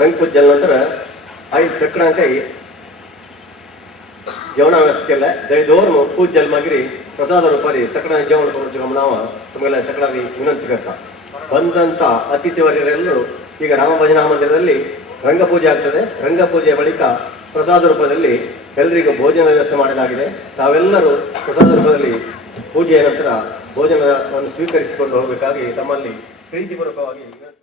रंग पूजल नंतर आई सकाळ काही जेवणा व्यवस्था केला जय दवरून पूजल मागीर प्रसाद रुपारी सकाळ जेवण करूचे नाव तुमಗೆಲ್ಲ ಸಕಳಾಗಿ ವಿನಂತಿ करता ಬಂದಂತ ಅತಿಥಿವರ್ಯರೆಲ್ಲರೂ ಈಗ ರಾಮಭಜನಾ ಮಂದಿರದಲ್ಲಿ ರಂಗಪೂಜೆ ಆಗ್ತದೆ. ರಂಗಪೂಜೆಯ ಬಳಿಕ ಪ್ರಸಾದ ರೂಪದಲ್ಲಿ ಎಲ್ಲರಿಗೂ ಭೋಜನ ವ್ಯವಸ್ಥೆ ಮಾಡಲಾಗಿದೆ. ತಾವೆಲ್ಲರೂ ಪ್ರಸಾದ ರೂಪದಲ್ಲಿ ಪೂಜೆಯ ನಂತರ ಭೋಜನವನ್ನು ಸ್ವೀಕರಿಸಿಕೊಂಡು ಹೋಗಬೇಕಾಗಿ ತಮ್ಮಲ್ಲಿ ಪ್ರೀತಿಪೂರ್ವಕವಾಗಿ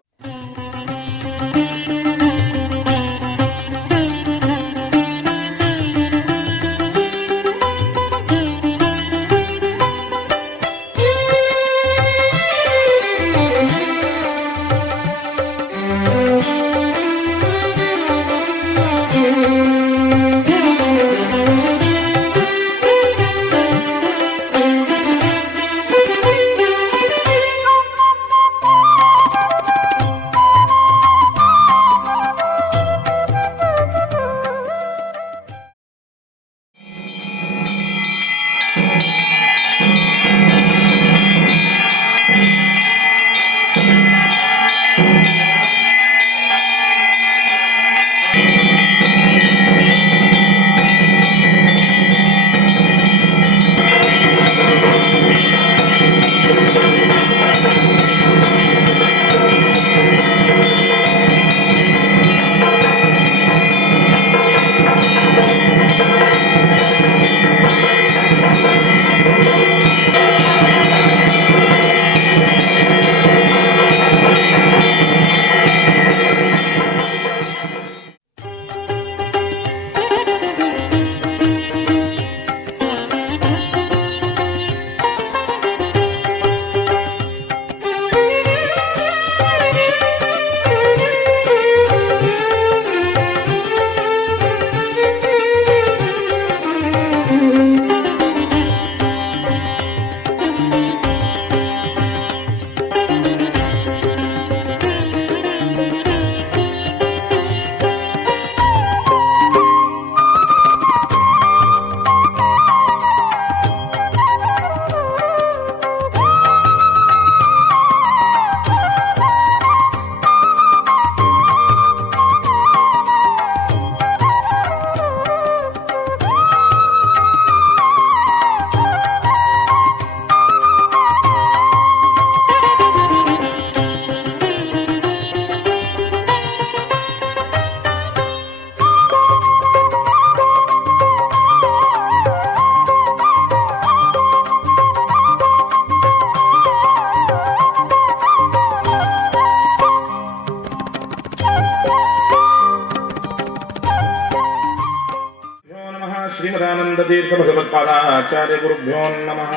श्रीमदानंदतीर्थ भगवत्पादाचार्य गुरुभ्यो नमः।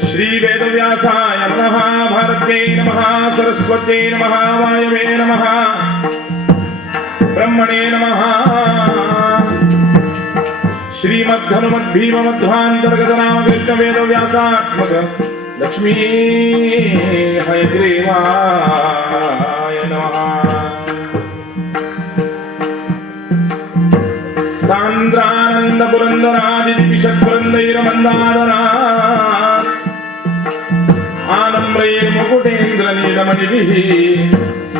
श्री वेदव्यासाय नमः, भारत्यै नमः, सरस्वत्यै नमः, वायवे नमः, ब्रह्मणे नमः। श्रीमद्हनुमद्भीमध्वान्तर्गत नाम कृष्ण वेदव्यासात्मक लक्ष्मी हयग्रीवाय नमः। सान्द्रानंद पुरंदरादिपिशत्पुरंदैरमन्दादना आनम्रैर्मुकुटेन्द्र नीलमणिभिः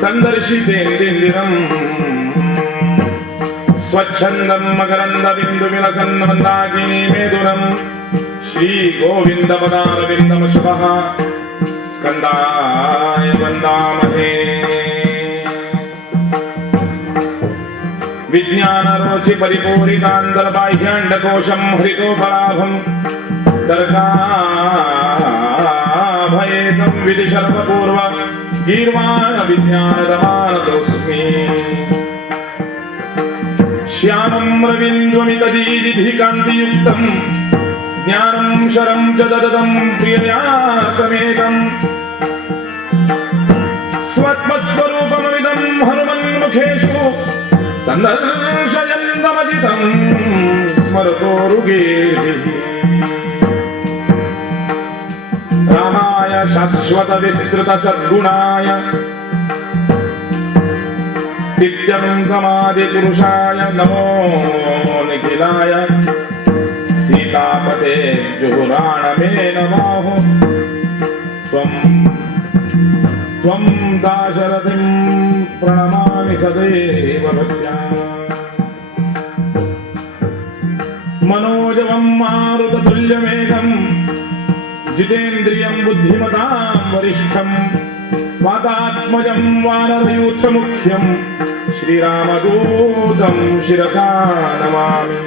सन्दर्शितेन्द्रिरम् स्वच्छन्दं मकरन्दबिन्दुविलसन् मन्दाकिनी मेदुरम् श्रीगोविन्दपदारविन्दमशुभः स्कन्दाय वन्दामहे। विज्ञानरोचि परिपूरितान्तर्बाह्याण्डकोशं हृतोपलाभं दर्गाभयेतं विधि सर्वपूर्व गीर्वाण विज्ञानदमानतोऽस्मि। श्यामं रवीन्द्रमितदीदिकान्तियुक्तं ज्ञानं शरं च ददतं प्रियया समेतं स्वात्मस्वरूपमिदं हनुमन्मुखेषु सन्दर्शयन्दमदितं स्मरतो ऋगेभिः। रामाय शाश्वत विस्तृत सद्गुणाय स्थित्यन्तमादिपुरुषाय नमो निखिलाय। सीतापते जुहुराणमे नमः। त्वं ತ್ವಂ ದಾಶರಥಿಂ ಪ್ರಣಮಾಮಿ ಸದೇವ ಭಕ್ತ್ಯಾ मनोजवं मारुततुल्यवेगं जितेन्द्रियं बुद्धिमतां वरिष्ठं वातात्मजं वानरयूथमुख्यं श्रीरामदूतं शिरसा नमामि।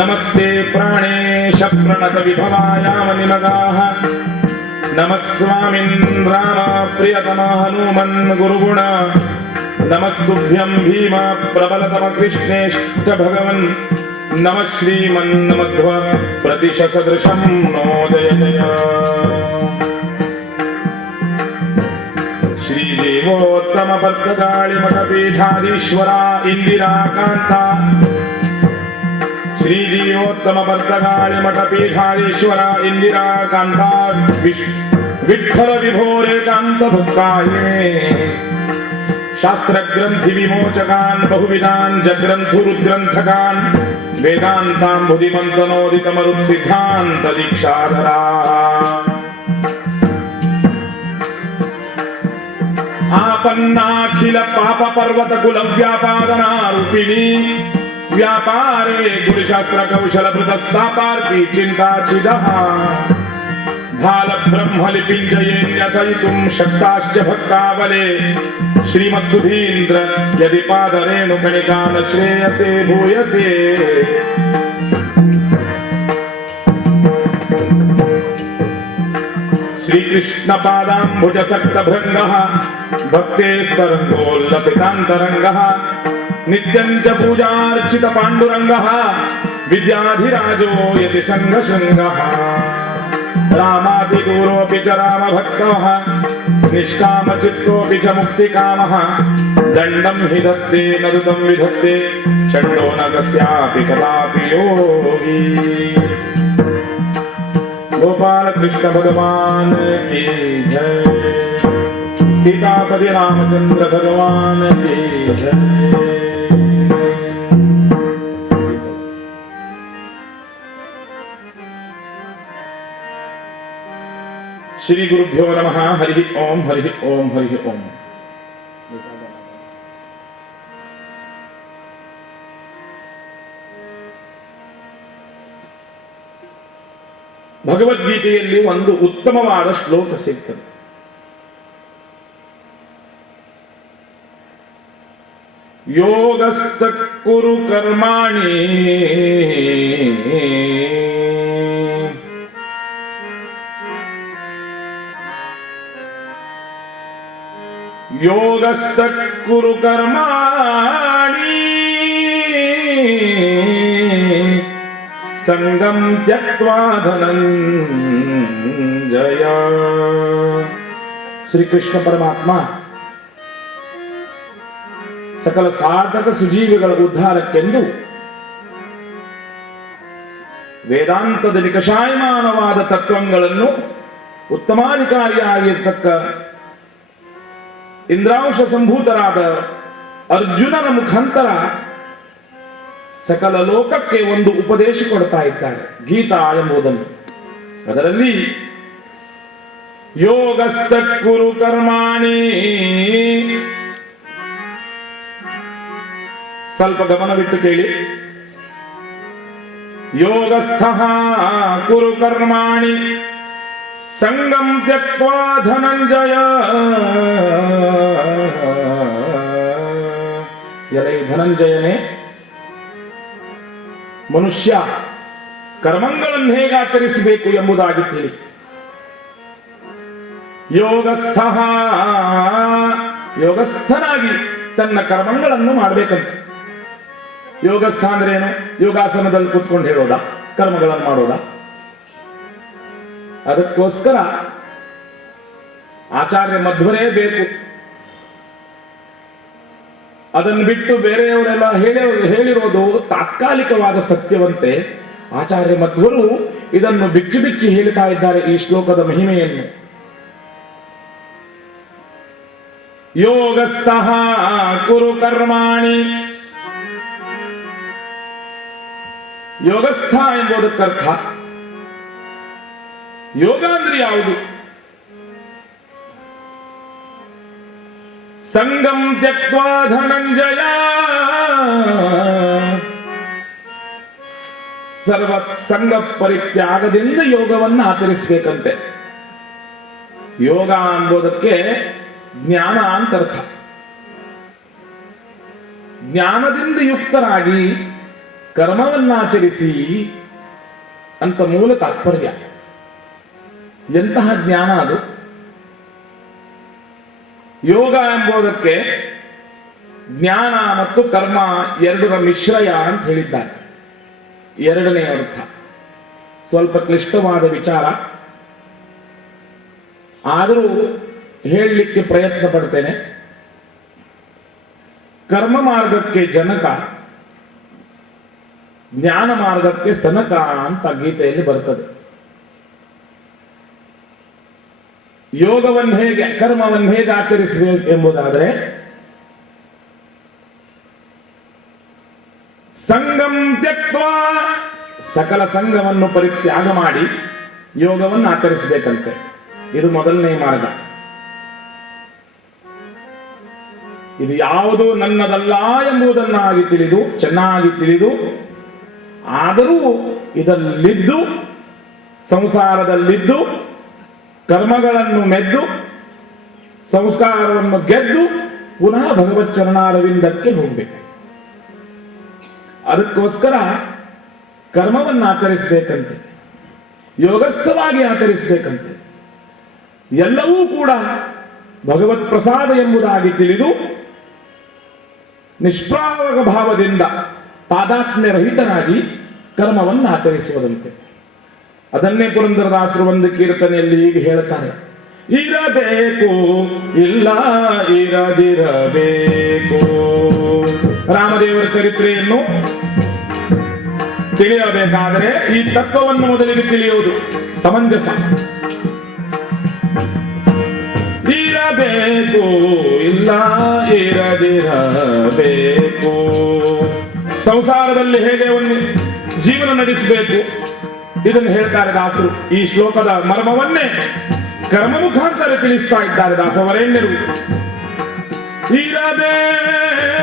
नमस्ते प्राणेश प्रणतविभवाय मणिमगाः नमः स्वामिन् राम प्रियतम हनुमन् गुरुगुण नमस्तुभ्यं भीम प्रबलतम कृष्णेष्ट भगवन् नमः श्रीमन्मध्व प्रतिशसदृशं नो जय जय। श्रीदेवोत्तम भद्रकाळिमठपीठाधीश्वरा इंदिराकान्ता श्रीजीवोत्तम भद्रकाळिमठपीठाधीश्वरा इंदिराकान्ता विठ्ठल विभोरेकान्त भक्ताये शास्त्रग्रंथि विमोचकान् बहुविधान् जग्रन्थुरुद्ग्रन्थकान् वेदान्ताम्बुधिमन्तनोदितमरुत्सिद्धान्त दीक्षाधरा आपन्नाखिल पाप पर्वत कुल व्यापादनारूपिणी व्यापारे गुरुशास्त्र कौशल भृतस्तापार्की चिंता चिदः भाल ब्रह्म लिपिञ्जयेन्यतयितुं शक्ताश्च भक्तावले श्रीमत्सुधीन्द्र यदि पादरेणुकणिकान श्रेयसे भूयसे। श्रीकृष्ण पादाम्बुज सक्तभृङ्गः भक्तेस्तरङ्गोल्लसितान्तरङ्गः नित्यं च पूजार्चित पाण्डुरङ्गः विद्याधिराजो यति सङ्गशृङ्गः रामादिगुरोऽपि च रामभक्तः निष्कामचित्तोऽपि च मुक्तिकामः दण्डं हि दत्ते न ऋतं विधत्ते चण्डो न कस्यापि कदापि योगी। गोपाल कृष्ण भगवान की जय। सीतापति रामचंद्र भगवान की जय। श्री गुरुभ्यो नमः। हरि ओम हरि ओम हरि ओम। ಭಗವದ್ಗೀತೆಯಲ್ಲಿ ಒಂದು ಉತ್ತಮವಾದ ಶ್ಲೋಕ ಸಿಗ್ತದೆ. ಯೋಗಸ್ಥ ಕುರು ಕರ್ಮಾಣಿ ಯೋಗಸ್ಥ ಕುರು ಕರ್ಮಾಣಿ ಸಂಗಂ ತ್ಯಕ್ತ್ವಾ ಧನಂಜಯ. ಶ್ರೀಕೃಷ್ಣ ಪರಮಾತ್ಮ ಸಕಲ ಸಾಧಕ ಸುಜೀವಿಗಳ ಉದ್ಧಾರಕ್ಕೆಂದು ವೇದಾಂತದಲ್ಲಿ ಕಷಾಯಮಾನವಾದ ತತ್ವಗಳನ್ನು ಉತ್ತಮಾಧಿಕಾರಿಯಾಗಿರ್ತಕ್ಕ ಇಂದ್ರಾಂಶ ಸಂಭೂತರಾದ ಅರ್ಜುನನ ಮುಖಾಂತರ ಸಕಲ ಲೋಕಕ್ಕೆ ಒಂದು ಉಪದೇಶ ಕೊಡ್ತಾ ಇದ್ದಾರೆ, ಗೀತಾ ಎಂಬುದನ್ನು. ಅದರಲ್ಲಿ ಯೋಗಸ್ಥ ಕುರು ಕರ್ಮಾಣಿ, ಸ್ವಲ್ಪ ಗಮನವಿಟ್ಟು ಕೇಳಿ. ಯೋಗಸ್ಥ ಕುರು ಕರ್ಮಾಣಿ ಸಂಗಂ ತ್ಯಕ್ತ್ವಾ ಧನಂಜಯ. ಎಲೈ ಧನಂಜಯನೇ, ಮನುಷ್ಯ ಕರ್ಮಗಳನ್ನು ಹೇಗೆ ಆಚರಿಸಬೇಕು ಎಂಬುದಾಗಿ ತಿಳಿ. ಯೋಗಸ್ಥ, ಯೋಗಸ್ಥನಾಗಿ ತನ್ನ ಕರ್ಮಗಳನ್ನು ಮಾಡಬೇಕಂತ. ಯೋಗಸ್ಥ ಅಂದ್ರೆ ಏನು? ಯೋಗಾಸನದಲ್ಲಿ ಕೂತ್ಕೊಂಡು ಹೇಳೋದ, ಕರ್ಮಗಳನ್ನು ಮಾಡೋದ? ಅದಕ್ಕೋಸ್ಕರ ಆಚಾರ್ಯ ಮಧ್ವರೇ ಬೇಕು. ಅದನ್ನು ಬಿಟ್ಟು ಬೇರೆಯವರೆಲ್ಲ ಹೇಳಿರೋದು ತಾತ್ಕಾಲಿಕವಾದ ಸತ್ಯವಂತೆ. ಆಚಾರ್ಯ ಮಧ್ವರು ಇದನ್ನು ಬಿಚ್ಚಿ ಬಿಚ್ಚಿ ಹೇಳ್ತಾ ಇದ್ದಾರೆ ಈ ಶ್ಲೋಕದ ಮಹಿಮೆಯನ್ನು. ಯೋಗಸ್ಥಃ ಕುರು ಕರ್ಮಾಣಿ ಯೋಗಸ್ಥ ಎಂಬುದಕ್ಕರ್ಥ. ಯೋಗ ಅಂದ್ರೆ ಯಾವುದು? ಸಂಗಂ ತ್ಯಕ್ವಾ ಧನಂಜಯ, ಸರ್ವ ಸಂಘ ಪರಿತ್ಯಾಗದಿಂದ ಯೋಗವನ್ನು ಆಚರಿಸಬೇಕಂತೆ. ಯೋಗ ಎಂಬುದಕ್ಕೆ ಜ್ಞಾನ ಅಂತ ಅರ್ಥ. ಜ್ಞಾನದಿಂದ ಯುಕ್ತರಾಗಿ ಕರ್ಮವನ್ನಾಚರಿಸಿ ಅಂತ ಮೂಲ ತಾತ್ಪರ್ಯ. ಎಂತಹ ಜ್ಞಾನ ಅದು? ಯೋಗ ಎಂಬುದಕ್ಕೆ ಜ್ಞಾನ ಮತ್ತು ಕರ್ಮ ಎರಡರ ಮಿಶ್ರಯ ಅಂತ ಹೇಳಿದ್ದಾರೆ. ಎರಡನೇ ಅರ್ಥ ಸ್ವಲ್ಪ ಕ್ಲಿಷ್ಟವಾದ ವಿಚಾರ, ಆದರೂ ಹೇಳಲಿಕ್ಕೆ ಪ್ರಯತ್ನ ಪಡ್ತೇನೆ. ಕರ್ಮ ಮಾರ್ಗಕ್ಕೆ ಜನಕ, ಜ್ಞಾನ ಮಾರ್ಗಕ್ಕೆ ಸನಕ ಅಂತ ಗೀತೆಯಲ್ಲಿ ಬರ್ತದೆ. ಯೋಗವನ್ನು ಹೇಗೆ, ಕರ್ಮವನ್ನು ಹೇಗೆ ಆಚರಿಸಬೇಕು ಎಂಬುದಾದರೆ, ಸಂಗಂ ತ್ಯಕ್ವಾ, ಸಕಲ ಸಂಘವನ್ನು ಪರಿತ್ಯಾಗ ಮಾಡಿ ಯೋಗವನ್ನು ಆಚರಿಸಬೇಕಂತೆ. ಇದು ಮೊದಲನೇ ಮಾರ್ಗ. ಇದು ಯಾವುದು ನನ್ನದಲ್ಲ ಎಂಬುದನ್ನಾಗಿ ತಿಳಿದು, ಚೆನ್ನಾಗಿ ತಿಳಿದು, ಆದರೂ ಇದರಲ್ಲಿದ್ದು, ಸಂಸಾರದಲ್ಲಿದ್ದು, ಕರ್ಮಗಳನ್ನು ಮೆದ್ದು, ಸಂಸ್ಕಾರವನ್ನು ಗೆದ್ದು ಪುನಃ ಭಗವತ್ ಚರಣಾರವಿಂದಕ್ಕೆ ಹೋಗಬೇಕು. ಅದಕ್ಕೋಸ್ಕರ ಕರ್ಮವನ್ನು ಆಚರಿಸಬೇಕಂತೆ, ಯೋಗಸ್ಥವಾಗಿ ಆಚರಿಸಬೇಕಂತೆ. ಎಲ್ಲವೂ ಕೂಡ ಭಗವತ್ ಪ್ರಸಾದ ಎಂಬುದಾಗಿ ತಿಳಿದು ನಿಷ್ಪ್ರಾವಕ ಭಾವದಿಂದ ತಾದಾತ್ಮ್ಯ ರಹಿತನಾಗಿ ಕರ್ಮವನ್ನು ಆಚರಿಸುವುದಂತೆ. ಅದನ್ನೇ ಪುರಂದರದಾಸರು ಒಂದು ಕೀರ್ತನೆಯಲ್ಲಿ ಹೀಗೆ ಹೇಳ್ತಾರೆ: ಇರಬೇಕು ಇಲ್ಲ ಇರದಿರಬೇಕು. ರಾಮದೇವರ ಚರಿತ್ರೆಯನ್ನು ತಿಳಿಯಬೇಕಾದರೆ ಈ ತತ್ವವನ್ನು ಮೊದಲಿಗೆ ತಿಳಿಯುವುದು ಸಮಂಜಸ. ಇರಬೇಕು ಇಲ್ಲ ಇರದಿರಬೇಕು. ಸಂಸಾರದಲ್ಲಿ ಹೇಗೆ ಒಂದು ಜೀವನ ನಡೆಸಬೇಕು ಇದನ್ನು ಹೇಳ್ತಾರೆ ದಾಸರು. ಈ ಶ್ಲೋಕದ ಮರ್ಮವನ್ನೇ ಕರ್ಮ ಮುಖಾಂತರ ತಿಳಿಸ್ತಾ ಇದ್ದಾರೆ ದಾಸವರೇಣ್ಯರು. ಇರಬೇಕು,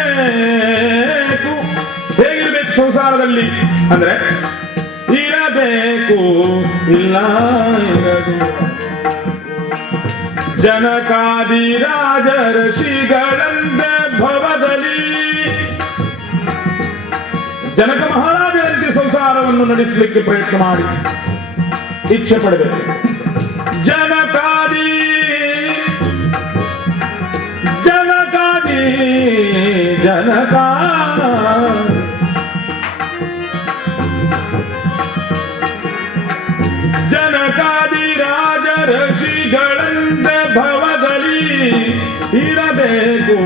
ಹೇಗಿರ್ಬೇಕು ಸಂಸಾರದಲ್ಲಿ ಅಂದ್ರೆ ಇರಬೇಕು ಇಲ್ಲ ಇರಬೇಕು. ಜನಕಾದಿ ರಾಜರ್ಷಿಗಳಂತೆ ಭವದಲ್ಲಿ, ಜನಕ ಮಹಾರಾಜರಂತೆ ಸಂಸಾರವನ್ನು ನಡೆಸಲಿಕ್ಕೆ ಪ್ರಯತ್ನ ಮಾಡಿ ಇಚ್ಛೆ ಪಡಬೇಕು. ಜನಕಾದಿ ಜನಕಾದಿ ಜನಕ ಜನಕಾದಿ ರಾಜರ್ಷಿಗಳಂತೆ ಭವದಲ್ಲಿ ಇರಬೇಕು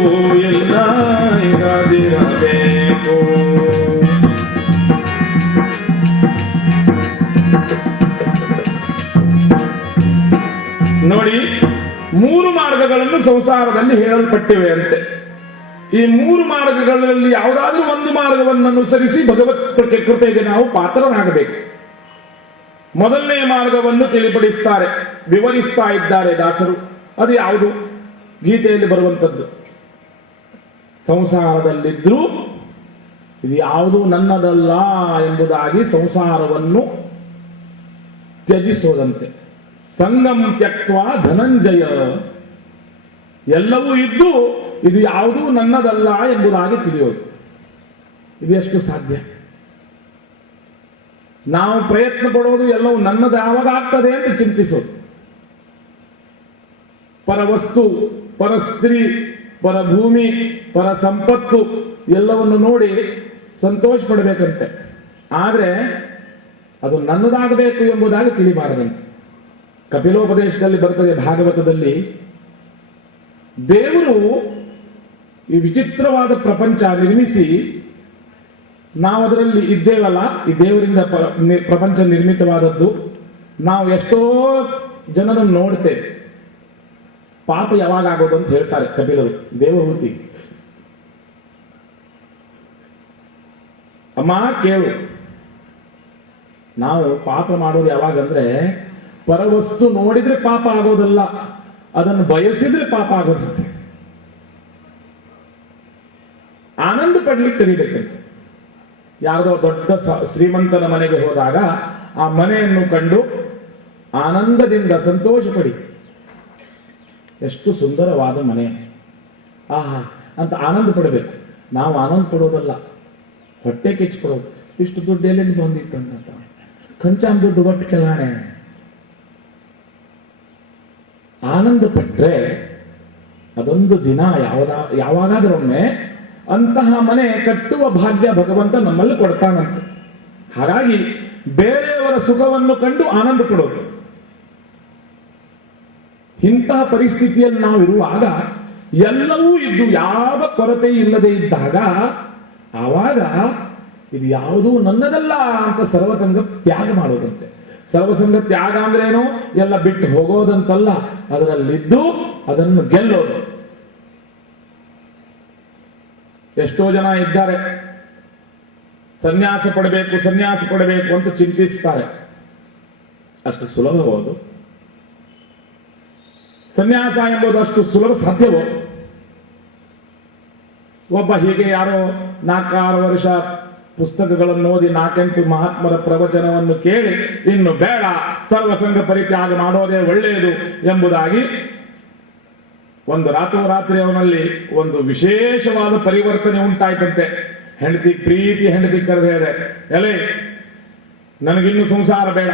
ಇಲ್ಲ ಇರದಿರಬೇಕು. ನೋಡಿ, ಮೂರು ಮಾರ್ಗಗಳನ್ನು ಸಂಸಾರದಲ್ಲಿ ಹೇಳಲ್ಪಟ್ಟಿವೆ ಅಂತೆ. ಈ ಮೂರು ಮಾರ್ಗಗಳಲ್ಲಿ ಯಾವುದಾದ್ರೂ ಒಂದು ಮಾರ್ಗವನ್ನು ಅನುಸರಿಸಿ ಭಗವತ್ ಕೃಪೆಗೆ ನಾವು ಪಾತ್ರರಾಗಬೇಕು. ಮೊದಲನೇ ಮಾರ್ಗವನ್ನು ತಿಳಿಪಡಿಸ್ತಾರೆ, ವಿವರಿಸ್ತಾ ಇದ್ದಾರೆ ದಾಸರು. ಅದು ಯಾವುದು? ಗೀತೆಯಲ್ಲಿ ಬರುವಂಥದ್ದು. ಸಂಸಾರದಲ್ಲಿದ್ರೂ ಇದು ಯಾವುದು ನನ್ನದಲ್ಲ ಎಂಬುದಾಗಿ ಸಂಸಾರವನ್ನು ತ್ಯಜಿಸೋದಂತೆ. ಸಂಗಂ ತ್ಯಕ್ವಾ ಧನಂಜಯ, ಎಲ್ಲವೂ ಇದ್ದು ಇದು ಯಾವುದೂ ನನ್ನದಲ್ಲ ಎಂಬುದಾಗಿ ತಿಳಿಯೋದು. ಇದು ಎಷ್ಟು ಸಾಧ್ಯ? ನಾವು ಪ್ರಯತ್ನ ಪಡೋದು ಎಲ್ಲವೂ ನನ್ನದು ಯಾವಾಗ ಆಗ್ತದೆ ಅಂತ ಚಿಂತಿಸೋದು. ಪರ ವಸ್ತು, ಪರ ಸ್ತ್ರೀ, ಪರ ಭೂಮಿ, ಪರ ಸಂಪತ್ತು ಎಲ್ಲವನ್ನು ನೋಡಿ ಸಂತೋಷ ಪಡಬೇಕಂತೆ. ಆದರೆ ಅದು ನನ್ನದಾಗಬೇಕು ಎಂಬುದಾಗಿ ತಿಳಿಬಾರದಂತೆ. ಕಪಿಲೋಪದೇಶದಲ್ಲಿ ಬರ್ತದೆ, ಭಾಗವತದಲ್ಲಿ ದೇವರು ಈ ವಿಚಿತ್ರವಾದ ಪ್ರಪಂಚ ನಿರ್ಮಿಸಿ ನಾವು ಅದರಲ್ಲಿ ಇದ್ದೇವಲ್ಲ, ಈ ದೇವರಿಂದ ಪ್ರಪಂಚ ನಿರ್ಮಿತವಾದದ್ದು. ನಾವು ಎಷ್ಟೋ ಜನರನ್ನು ನೋಡ್ತೇವೆ, ಪಾಪ ಯಾವಾಗ ಆಗೋದು ಅಂತ ಹೇಳ್ತಾರೆ ಕಪಿಲರು ದೇವಹೂತಿ. ಅಮ್ಮ ಕೇಳು, ನಾವು ಪಾಪ ಮಾಡೋದು ಯಾವಾಗಂದ್ರೆ ಪರವಸ್ತು ನೋಡಿದ್ರೆ ಪಾಪ ಆಗೋದಲ್ಲ, ಅದನ್ನು ಬಯಸಿದ್ರೆ ಪಾಪ ಆಗೋದಂತೆ. ಆನಂದ ಪಡ್ಲಿಕ್ಕೆ ಕಲಿಬೇಕಂತೆ. ಯಾರ್ದೋ ದೊಡ್ಡ ಶ್ರೀಮಂತನ ಮನೆಗೆ ಹೋದಾಗ ಆ ಮನೆಯನ್ನು ಕಂಡು ಆನಂದದಿಂದ ಸಂತೋಷ ಪಡಿ, ಎಷ್ಟು ಸುಂದರವಾದ ಮನೆ, ಆಹಾ ಅಂತ ಆನಂದ ಪಡಬೇಕು. ನಾವು ಆನಂದ ಪಡೋದಲ್ಲ, ಹೊಟ್ಟೆ ಕಿಚ್ಕೊಡೋದು. ಇಷ್ಟು ದುಡ್ಡು ಎಲ್ಲಿಂದ ಬಂದಿತ್ತಂತ, ಕಂಚಾನ್ ದುಡ್ಡು ಒಟ್ಟು ಕೆಲಾಣೆ. ಆನಂದ ಪಟ್ರೆ ಅದೊಂದು ದಿನ ಯಾವಾಗಾದ್ರೊಮ್ಮೆ ಅಂತಹ ಮನೆ ಕಟ್ಟುವ ಭಾಗ್ಯ ಭಗವಂತ ನಮ್ಮಲ್ಲಿ ಕೊಡ್ತಾನಂತೆ. ಹಾಗಾಗಿ ಬೇರೆಯವರ ಸುಖವನ್ನು ಕಂಡು ಆನಂದ ಪಡೋದು. ಇಂತಹ ಪರಿಸ್ಥಿತಿಯಲ್ಲಿ ನಾವಿರುವಾಗ, ಎಲ್ಲವೂ ಇದ್ದು ಯಾವ ಕೊರತೆ ಇಲ್ಲದೆ ಇದ್ದಾಗ, ಆವಾಗ ಇದು ಯಾವುದೂ ನನ್ನದಲ್ಲ ಅಂತ ಸರ್ವಸಂಗ ತ್ಯಾಗ ಮಾಡೋದಂತೆ. ಸರ್ವಸಂಗ ತ್ಯಾಗ ಅಂದ್ರೆ ಏನು? ಎಲ್ಲ ಬಿಟ್ಟು ಹೋಗೋದಂತಲ್ಲ, ಅದರಲ್ಲಿದ್ದು ಅದನ್ನು ಗೆಲ್ಲೋದು. ಎಷ್ಟೋ ಜನ ಇದ್ದಾರೆ ಸನ್ಯಾಸ ಪಡಬೇಕು ಅಂತ ಚಿಂತಿಸ್ತಾರೆ. ಅಷ್ಟು ಸುಲಭಬಹುದು? ಸನ್ಯಾಸ ಎಂಬುದು ಅಷ್ಟು ಸುಲಭ ಸಾಧ್ಯವೋ? ಒಬ್ಬ ಹೀಗೆ ಯಾರೋ 4-6 ವರ್ಷ ಪುಸ್ತಕಗಳನ್ನು ಓದಿ 4-8 ಮಹಾತ್ಮರ ಪ್ರವಚನವನ್ನು ಕೇಳಿ ಇನ್ನು ಬೇಡ, ಸರ್ವಸಂಗ ಪರಿತ್ಯಾಗ ಮಾಡೋದೇ ಒಳ್ಳೆಯದು ಎಂಬುದಾಗಿ ಒಂದು ರಾತ್ರೋರಾತ್ರಿ ಅವನಲ್ಲಿ ಒಂದು ವಿಶೇಷವಾದ ಪರಿವರ್ತನೆ ಉಂಟಾಯ್ತಂತೆ. ಹೆಂಡತಿ ಕರೆದ ಎಲೆ, ನನಗಿನ್ನು ಸಂಸಾರ ಬೇಡ,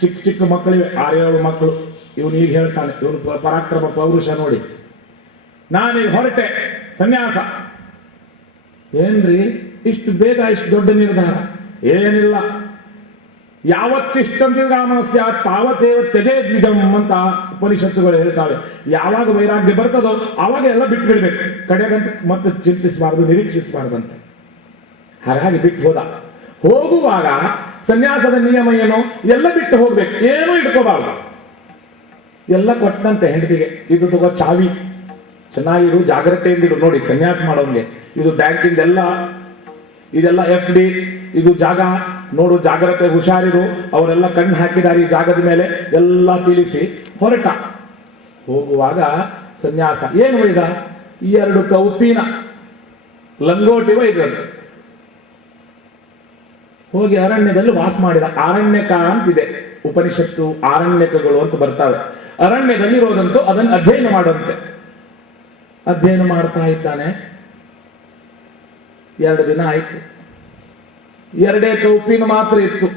ಚಿಕ್ಕ ಮಕ್ಕಳಿವೆ, 6-7 ಮಕ್ಕಳು. ಇವನು ಈಗ ಹೇಳ್ತಾನೆ, ಇವನು ಪರಾಕ್ರಮ ಪೌರುಷ ನೋಡಿ, ನಾನೀಗ ಹೊರಟೆ ಸನ್ಯಾಸ. ಏನ್ರಿ ಇಷ್ಟು ಬೇಗ ಇಷ್ಟು ದೊಡ್ಡ ನಿರ್ಧಾರ? ಏನಿಲ್ಲ, ಯಾವತ್ತಿಷ್ಟಂತಿರ್ಗಾಮಸ್ಯ ತಾವತ್ತೇವ ತ್ಯಜೇದ್ವಿಜಂ ಅಂತ ಉಪನಿಷತ್ತುಗಳು ಹೇಳ್ತಾವೆ. ಯಾವಾಗ ವೈರಾಗ್ಯ ಬರ್ತದೋ ಆವಾಗ ಎಲ್ಲ ಬಿಟ್ಟು ಬಿಡ್ಬೇಕು, ಕಡೆಗಂತ ಮತ್ತೆ ಚಿಂತಿಸಬಾರ್ದು, ನಿರೀಕ್ಷಿಸಬಾರ್ದಂತೆ. ಹಾಗಾಗಿ ಬಿಟ್ಟು ಹೋಗುವಾಗ ಸನ್ಯಾಸದ ನಿಯಮ ಏನು? ಎಲ್ಲ ಬಿಟ್ಟು ಹೋಗ್ಬೇಕು, ಏನೂ ಇಟ್ಕೋಬಾರ್ದು. ಎಲ್ಲ ಕೊಟ್ಟಂತೆ ಹೆಂಡತಿಗೆ, ಇದು ತಗೋ ಚಾವಿ, ಚೆನ್ನಾಗಿರು, ಜಾಗ್ರತೆಯಿಂದಿರು. ನೋಡಿ ಸನ್ಯಾಸ ಮಾಡೋಂಗೆ ಇದು ಬ್ಯಾಂಕಿಂದೆಲ್ಲ, ಇದೆಲ್ಲ FD, ಇದು ಜಾಗ ನೋಡು, ಜಾಗ್ರತೆ, ಹುಷಾರಿರು. ಅವರೆಲ್ಲ ಕಣ್ಣು ಹಾಕಿದ್ದಾರೆ ಈ ಜಾಗದ ಮೇಲೆ, ಎಲ್ಲ ತಿಳಿಸಿ ಹೊರಟ. ಹೋಗುವಾಗ ಸನ್ಯಾಸ ಏನು ಒಯ್ದ? 2 ಕೌಪಿನ ಲಂಗೋಟಿ ಒಯ್ದಂತೆ. ಹೋಗಿ ಅರಣ್ಯದಲ್ಲಿ ವಾಸ ಮಾಡಿದ. ಆರಣ್ಯಕ ಅಂತಿದೆ ಉಪನಿಷತ್ತು, ಆರಣ್ಯಕಗಳು ಅಂತ ಬರ್ತಾವೆ. ಅರಣ್ಯದಲ್ಲಿರೋದಂತೂ ಅದನ್ನು ಅಧ್ಯಯನ ಮಾಡುವಂತೆ. ಅಧ್ಯಯನ ಮಾಡ್ತಾ ಇದ್ದಾನೆ. 2 ದಿನ ಆಯ್ತು. 2 ಕೌಪಿನ ಮಾತ್ರ ಇತ್ತು.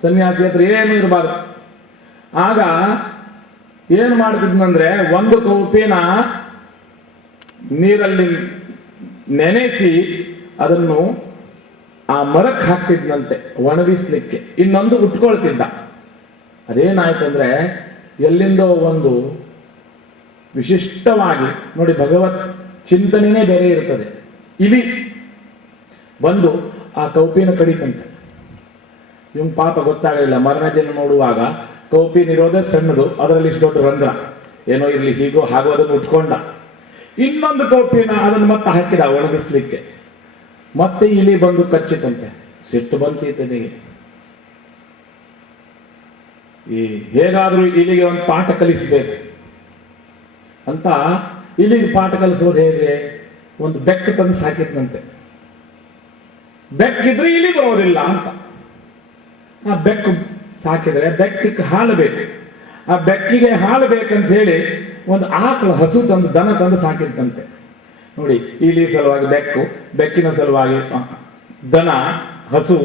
ಸನ್ಯಾಸಿ ಹತ್ರ ಏನು ಇರಬಾರ್ದು. ಆಗ ಏನು ಮಾಡ್ತಿದ್ನಂದ್ರೆ, 1 ಕೌಪಿನ ನೀರಲ್ಲಿ ನೆನೆಸಿ ಅದನ್ನು ಆ ಮರಕ್ಕೆ ಹಾಕ್ತಿದ್ನಂತೆ ಒಣಗಿಸ್ಲಿಕ್ಕೆ. ಇನ್ನೊಂದು ಉಟ್ಕೊಳ್ತಿದ್ದ. ಅದೇನಾಯ್ತಂದ್ರೆ, ಎಲ್ಲಿಂದೋ ಒಂದು ವಿಶಿಷ್ಟವಾಗಿ ನೋಡಿ, ಭಗವತ್ ಚಿಂತನೆನೇ ಬೇರೆ ಇರ್ತದೆ. ಇಲಿ ಬಂದು ಆ ಕೌಪಿನ ಕಡಿತಂತೆ. ಇವನ್ ಪಾಪ ಗೊತ್ತಾಗಲಿಲ್ಲ. ಮರಣ ದಿನ ನೋಡುವಾಗ ಕೌಪಿನ ಇರೋದೇ ಸಣ್ಣದು, ಅದರಲ್ಲಿ ಇಷ್ಟು ದೊಡ್ಡ ರಂಧ್ರ, ಏನೋ ಇರ್ಲಿ ಹೀಗೋ ಹಾಗೋ ಅದನ್ನು ಉಟ್ಕೊಂಡ. ಇನ್ನೊಂದು ಕೌಪಿನ ಅದನ್ನು ಮತ್ತೆ ಹಾಕಿದ ಒಣಗಿಸ್ಲಿಕ್ಕೆ. ಮತ್ತೆ ಇಲಿ ಬಂದು ಕಚ್ಚಿತಂತೆ. ಸಿಟ್ಟು ಬಂತೀತನಿಗೆ. ಈ ಹೇಗಾದ್ರೂ ಇಲಿಗೆ ಒಂದು ಪಾಠ ಕಲಿಸಬೇಕು ಅಂತ ಇಲಿಗೆ ಪಾಠ ಕಲಿಸೋದು ಹೇಗೆ? ಒಂದು ಬೆಕ್ಕು ತಂದು ಸಾಕಿದ್ನಂತೆ. ಬೆಕ್ಕಿದ್ರೆ ಇಲಿ ಬರೋದಿಲ್ಲ ಅಂತ. ಆ ಬೆಕ್ಕು ಸಾಕಿದ್ರೆ ಬೆಕ್ಕಿಗೆ ಹಾಲು ಬೇಕು. ಆ ಬೆಕ್ಕಿಗೆ ಹಾಲು ಬೇಕಂತ ಹೇಳಿ ಒಂದು ಆಕಳ ಹಸು ತಂದು, ದನ ತಂದು ಸಾಕಿದ್ದಂತೆ. ನೋಡಿ, ಇಲಿ ಸಲುವಾಗಿ ಬೆಕ್ಕು, ಬೆಕ್ಕಿನ ಸಲುವಾಗಿ ದನ, ಹಸು.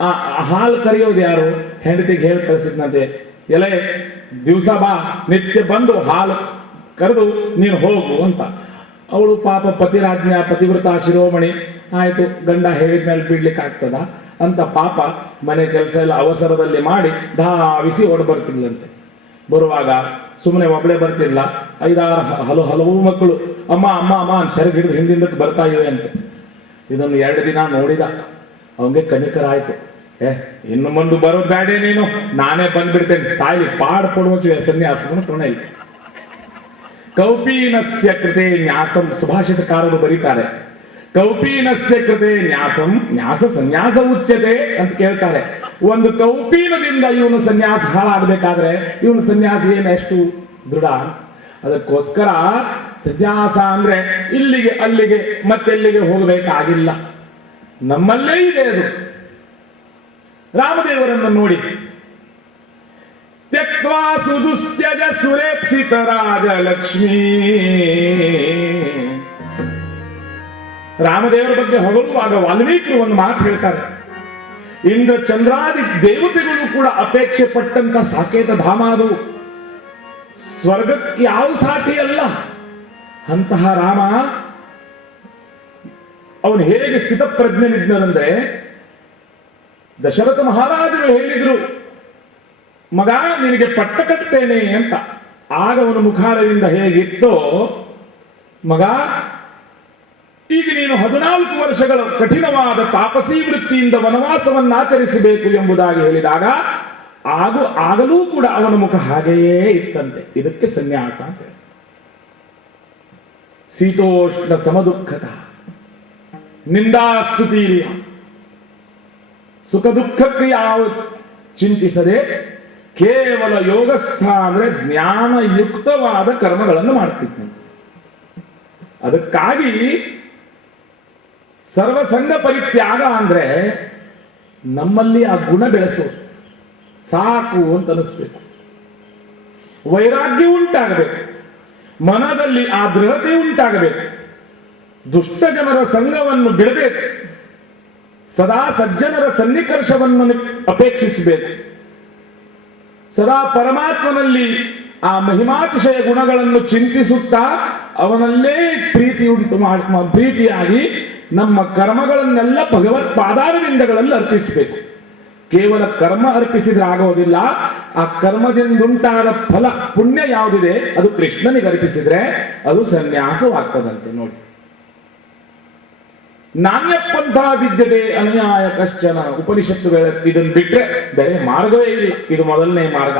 ಆ ಹಾಲು ಕರೆಯೋದು ಯಾರು? ಹೆಂಡತಿಗೆ ಹೇಳಿ ಕಳಿಸಿದ್ನಂತೆ, ಎಲೆ ದಿವಸ ಬಾ, ನಿತ್ಯ ಬಂದು ಹಾಲು ಕರೆದು ನೀನು ಹೋಗು ಅಂತ. ಅವಳು ಪಾಪ ಪತಿರಾಜ್ಞಾ ಪತಿವ್ರತ ಶಿರೋಮಣಿ, ಆಯ್ತು ಗಂಡ ಹೇಳಿದ ಮೇಲೆ ಬಿಡ್ಲಿಕ್ಕೆ ಆಗ್ತದ ಅಂತ ಪಾಪ ಮನೆ ಕೆಲಸ ಎಲ್ಲ ಅವಸರದಲ್ಲಿ ಮಾಡಿ ಧಾವಿಸಿ ಓಡಬರ್ತಿದ್ಲಂತೆ. ಬರುವಾಗ ಸುಮ್ಮನೆ ಒಬ್ಬಳೇ ಬರ್ತಿಲ್ಲ, 5-6 ಹಲವು ಮಕ್ಕಳು ಅಮ್ಮ ಅಮ್ಮ ಅಮ್ಮ ಅಂತ ಸೆರಗಿ ಹಿಡಿದು ಹಿಂದಿಂದಕ್ಕೆ ಬರ್ತಾ ಇವೆ ಅಂತೆ. ಇದನ್ನು 2 ದಿನ ನೋಡಿದ. ಅವನಿಗೆ ಕನಿಕರ ಆಯ್ತು. ಇನ್ನು ಮುಂದೆ ಬರೋದು ಬೇಡೇ, ನೀನು ನಾನೇ ಬಂದ್ಬಿಡ್ತೇನೆ, ಸಾಯಿ ಪಾಡ್ ಕೊಡುವ ಸನ್ಯಾಸವನ್ನು ಸುಣೆ ಇಲ್ಲ. ಕೌಪೀನಸ್ಯ ಕೃತೆ ನ್ಯಾಸಂ, ಸುಭಾಷಿತಕಾರರು ಬರೀತಾರೆ. ಕೌಪೀನಸ್ಯ ಕೃತೆ ನ್ಯಾಸಂ ನ್ಯಾಸ ಸನ್ಯಾಸ ಉಚ್ಯತೆ ಅಂತ ಕೇಳ್ತಾರೆ. ಒಂದು ಕೌಪೀನದಿಂದ ಇವನು ಸನ್ಯಾಸ ಹಾಳಾಗಬೇಕಾದ್ರೆ ಇವನು ಸನ್ಯಾಸ ಏನು ಎಷ್ಟು ದೃಢ. ಅದಕ್ಕೋಸ್ಕರ ಸನ್ಯಾಸ ಅಂದ್ರೆ ಇಲ್ಲಿಗೆ ಅಲ್ಲಿಗೆ ಮತ್ತೆಲ್ಲಿಗೆ ಹೋಗಬೇಕಾಗಿಲ್ಲ, ನಮ್ಮಲ್ಲೇ ಇದೆ ಅದು. ರಾಮದೇವರನ್ನು ನೋಡಿ, ತ್ಯಕ್ವಾ ಸುದುಸ್ತ್ಯಜ ಸುರೇಪ್ಸಿತ ರಾಜಲಕ್ಷ್ಮೀ. ರಾಮದೇವರ ಬಗ್ಗೆ ಹೊಗಳುವಾಗ ವಾಲ್ಮೀಕರು ಒಂದು ಮಾತು ಹೇಳ್ತಾರೆ, ಇಂದ್ರ ಚಂದ್ರಾದಿ ದೇವತೆಗಳು ಕೂಡ ಅಪೇಕ್ಷೆ ಪಟ್ಟಂತ ಸಾಕೇತ ಧಾಮ ಅದು, ಸ್ವರ್ಗಕ್ಕೆ ಯಾವ ಸಾಟಿ ಅಲ್ಲ. ಅಂತಹ ರಾಮ ಅವನು ಹೇಗೆ ಸ್ಥಿತಪ್ರಜ್ಞನಿದ್ನಂದ್ರೆ, ದಶರಥ ಮಹಾರಾಜರು ಹೇಳಿದ್ರು, ಮಗ ನಿನಗೆ ಪಟ್ಟ ಕಟ್ತೇನೆ ಅಂತ. ಆಗ ಅವನ ಮುಖಾರದಿಂದ ಹೇಗಿತ್ತೋ, ಮಗ ಈಗ ನೀನು 14 ವರ್ಷಗಳ ಕಠಿಣವಾದ ತಾಪಸೀ ವೃತ್ತಿಯಿಂದ ವನವಾಸವನ್ನಾಚರಿಸಬೇಕು ಎಂಬುದಾಗಿ ಹೇಳಿದಾಗ ಆಗಲೂ ಕೂಡ ಅವನ ಮುಖ ಹಾಗೆಯೇ ಇತ್ತಂತೆ. ಇದಕ್ಕೆ ಸನ್ಯಾಸ ಅಂತ. ಶೀತೋಷ್ಣ ಸಮದುಃಖತ, ನಿಂದಾಸ್ತುತಿ ಇಲ್ಲ, ಸುಖ ದುಃಖಕ್ಕೆ ಯಾವ ಚಿಂತಿಸದೆ ಕೇವಲ ಯೋಗಸ್ಥ ಅಂದ್ರೆ ಜ್ಞಾನಯುಕ್ತವಾದ ಕರ್ಮಗಳನ್ನು ಮಾಡ್ತಿದ್ದ. ಅದಕ್ಕಾಗಿ ಸರ್ವಸಂಗ ಪರಿತ್ಯಾಗ ಅಂದ್ರೆ ನಮ್ಮಲ್ಲಿ ಆ ಗುಣ ಬೆಳೆಸೋದು ಸಾಕು ಅಂತ ಅನಿಸ್ಬೇಕು. ವೈರಾಗ್ಯ ಉಂಟಾಗಬೇಕು, ಮನದಲ್ಲಿ ಆ ದೃಢತೆ ಉಂಟಾಗಬೇಕು, ದುಷ್ಟ ಜನರ ಸಂಘವನ್ನು ಬಿಡಬೇಕು, ಸದಾ ಸಜ್ಜನರ ಸನ್ನಿಕರ್ಷವನ್ನು ಅಪೇಕ್ಷಿಸಬೇಕು, ಸದಾ ಪರಮಾತ್ಮನಲ್ಲಿ ಆ ಮಹಿಮಾತಿಶಯ ಗುಣಗಳನ್ನು ಚಿಂತಿಸುತ್ತಾ ಅವನಲ್ಲೇ ಪ್ರೀತಿಯಾಗಿ ನಮ್ಮ ಕರ್ಮಗಳನ್ನೆಲ್ಲ ಭಗವತ್ ಪಾದಾರವಿಂದಗಳಲ್ಲಿ ಅರ್ಪಿಸಬೇಕು. ಕೇವಲ ಕರ್ಮ ಅರ್ಪಿಸಿದ್ರೆ ಆಗೋದಿಲ್ಲ, ಆ ಕರ್ಮದಿಂದುಂಟಾದ ಫಲ ಪುಣ್ಯ ಯಾವುದಿದೆ ಅದು ಕೃಷ್ಣನಿಗೆ ಅರ್ಪಿಸಿದ್ರೆ ಅದು ಸನ್ಯಾಸವಾಗ್ತದಂತೆ. ನೋಡಿ, ನಾಣ್ಯಪಂಥ ವಿದ್ಯತೆ ಅನ್ಯಾಯ ಕಶ್ಚನ ಉಪನಿಷತ್ತುಗಳ ಇದನ್ನು ಬಿಟ್ರೆ ಬೇರೆ ಮಾರ್ಗವೇ ಇಲ್ಲ. ಇದು ಮೊದಲನೇ ಮಾರ್ಗ.